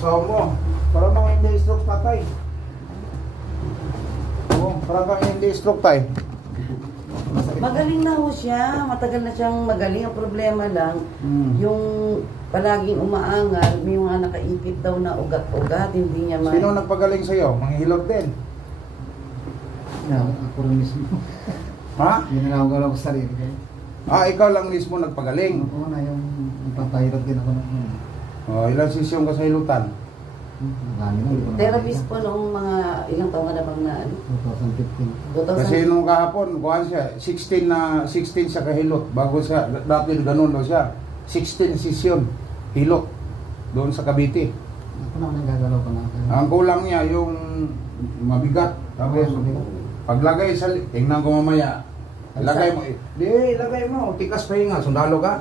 asawa mo. Parang mga hindi stroke tatay. Oo, parang kang hindi stroke tay. Magaling na ho siya. Matagal na siyang magaling. Ang problema lang, yung palaging umaangal, may mga nakaipit daw na ugat-ugat. Hindi niya Sino nagpagaling sa'yo? Mga hilot din? Ako rin mismo. Ha? Ginagawa ko sa sarili ko. Ikaw lang mismo nagpagaling? Oo na, yung nagpapahirap din ako ng ilang sesyon ka sa hilutan? Therapist po noong mga ilang taon ka na bang na 2015. Kasi nung kahapon, kuhan siya, 16 siya kahilot. Bago siya, dati ganun daw siya. 16 sesyon, hilot. Doon sa Cavite. Ako na nagagalaw pa na. Ang kulang niya, yung mabigat. Tapos, paglagay sa, tingnan ko mamaya. Ilagay mo, ilagay mo, tikas pa hinga, sundalo ka.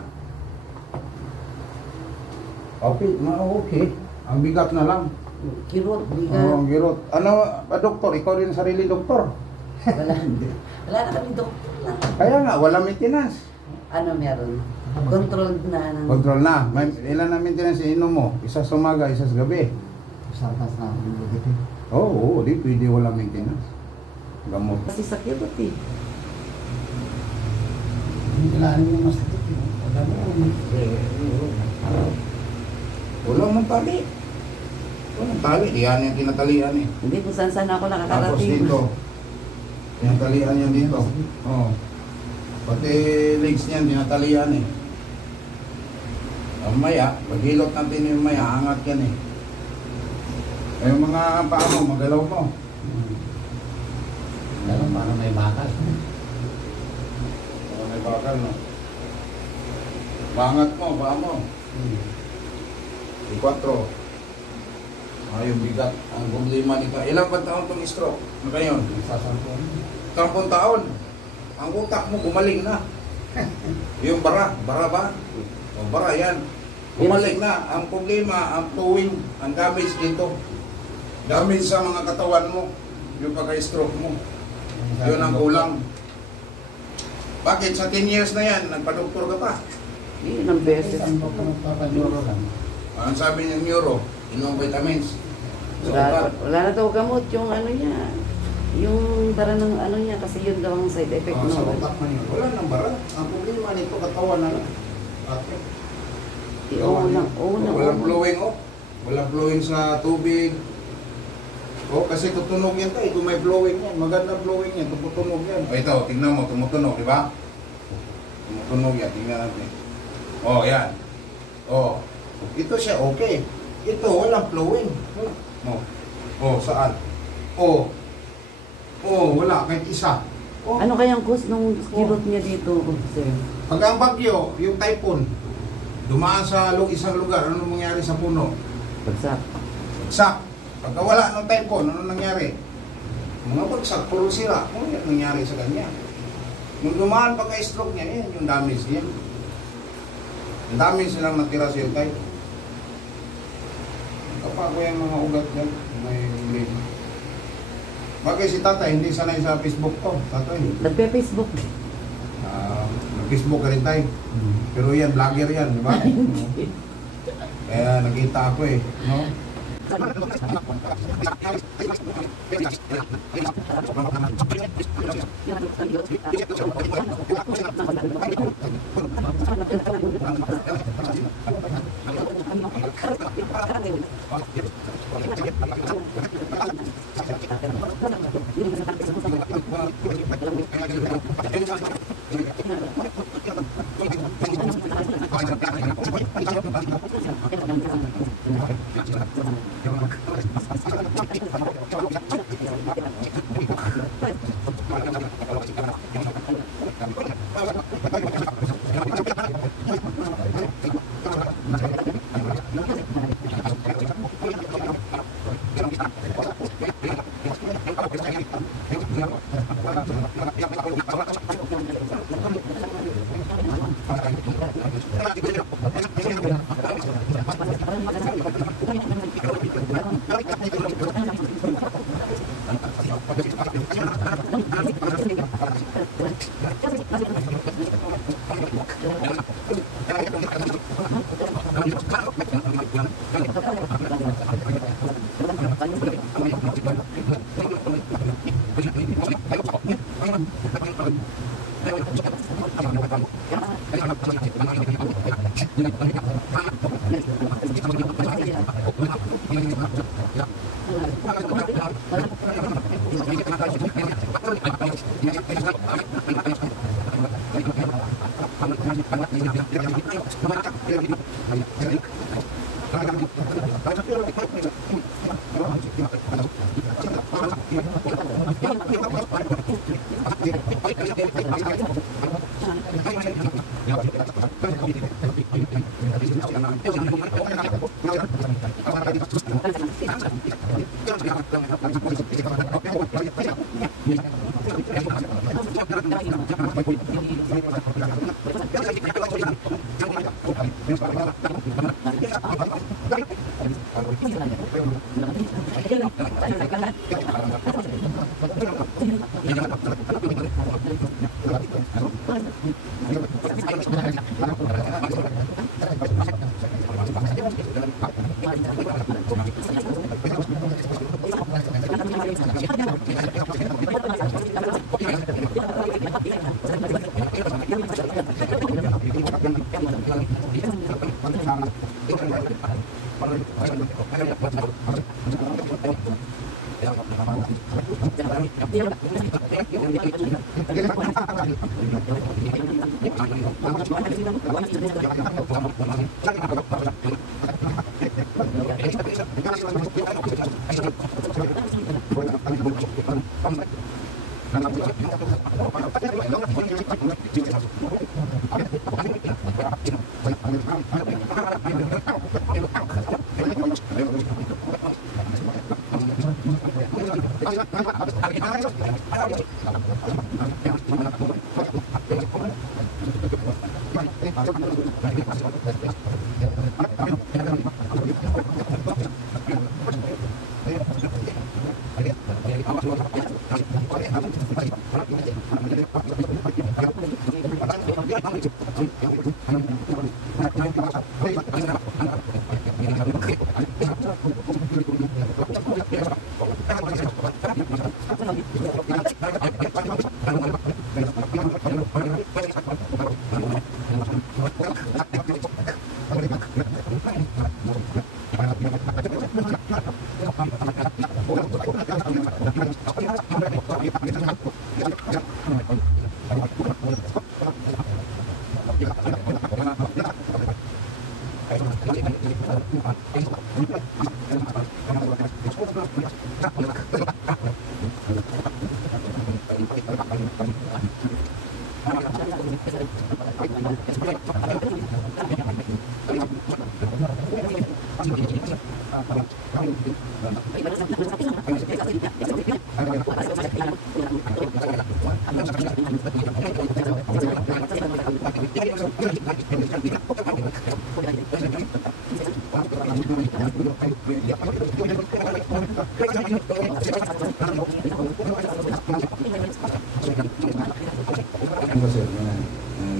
Okay. Ang bigat na lang. kirot, bigat. Oo, ang kirot. Ano, doktor, ikaw rin sarili doktor. Wala na kami doktor na. Kaya nga, wala maintenance. Ano meron? Controlled na. Control na. Ilan na maintenance inom mo? Isa sa umaga, isa sa gabi. Sarkas na ako yung bugit eh. Oo, di pwede wala maintenance. Gamot. Kasi sa kirot eh. Hindi kailangan yung mas sakit eh. Wala mong tali. Walang tali. Yan yung tinatalian eh. Hindi kung saan ako Tapos nakakarating. dito. Yung talian yan dito. Oo. Pati legs niyan, tinatalian eh. Maya, paghilot natin yung maya, angat yan eh. Yung mga paano, magalaw mo. Parang may bakas. May bakal, no? Bangat mo, baa mo. 4. Yung bigat. Ang problema nito. Ilang ba taon itong stroke? Ano kayo? 10 taon. Ang utak mo gumaling na. Yung bara ba? O bara yan. Gumaling na. Ang problema, ang tuwing, ang damage dito. Damage sa mga katawan mo. Yung pagka-stroke mo. Yun ang kulang. Bakit? Sa 10 years na yan, nagpa-doktor ka pa. Hindi, ilang beses. Papaduro lang. Ang sabi ng neuro, inom vitamins. So, Wala na daw gamot yung ano niya. Yung para ng ano niya kasi yun daw ang side effect sa no. utak man yun. Wala nang bara. Ang problema nito, katawan na lang. Walang blowing off. Walang blowing sa tubig. Kasi tutunog yan tayo. Kung may blowing yan, maganda blowing yan. Tumutunog yan. Ito, tingnan mo, tumutunog, di ba? Tumutunog yan, tingnan natin. Yan. Ito siya, okay. Ito, walang flowing. Saan? Wala, kahit isa. Ano kayang cause nung kirot niya dito, sir? Pag ang bagyo, yung typhoon, dumaan sa isang lugar, ano mangyari sa puno? Bagsak. Bagsak. Pagka wala ng typhoon, ano nangyari? Mga bagsak, puro sira. Ano nangyari sa kanya? Nung dumaan pagka-stroke niya, yan yung damage niya. Ang dami silang natira sa iyo tayo. Kapag ko yung mga ugat dyan, may green. Bagay si tatay, hindi sanay sa Facebook to. Tatay. Nagpe-Facebook. Nag-Facebook ka rin tayo. Pero yan, vlogger yan, di ba? Kaya nakita ako eh. No?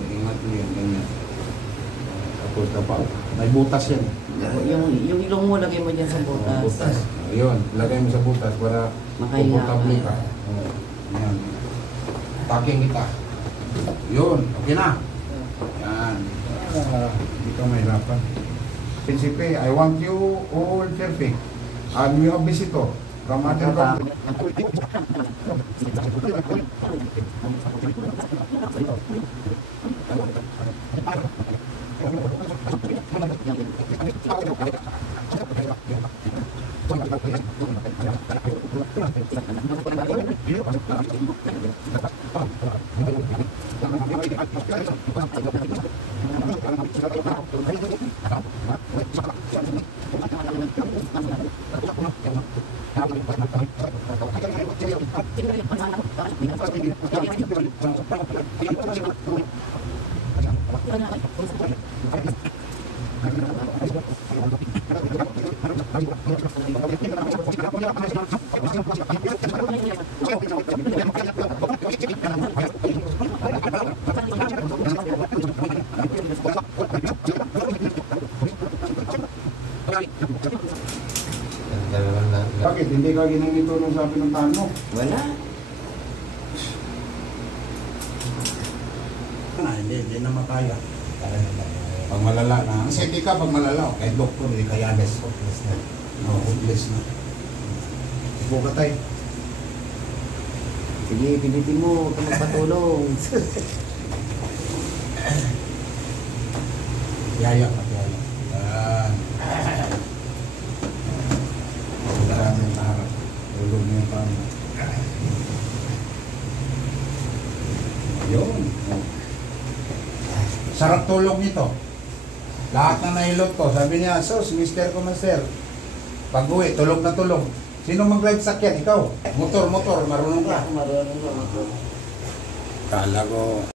Ingat mo yan, ganyan. Tapos kapag may butas yan. Yung ilong mo, lagay mo dyan sa butas. Butas. Ayun, lagay mo sa butas para Makahinga komportable ka. ka. Ayan. Taking kita. Yun, okay na. Yan. Hindi ka mahirapan. Prinsipe, I want you all perfect. And we have visitor from other country. Bakit? Hindi ka ginamito nung sabi ng tano? Wala. Hindi na makaya. Pag malala na. Kasi hindi ka pag malala. Kahit doktor, hindi ka yanes. Hopeless na. No, hopeless na. Buka tayo. Sige, pilitin mo, huwag ka magpatulong. Yaya ka, yaya. Yan. Marami yung harap. Ulog mo yung pamo. Yun. Sarap tulog nito. Lahat na nahilot ko. Sabi niya, sos, Mr. Commander. Pag uwi, tulog na tulog. Sino mag-drive sakyan? Ikaw. Motor, marunong ka. Marunong ka. Kala ko.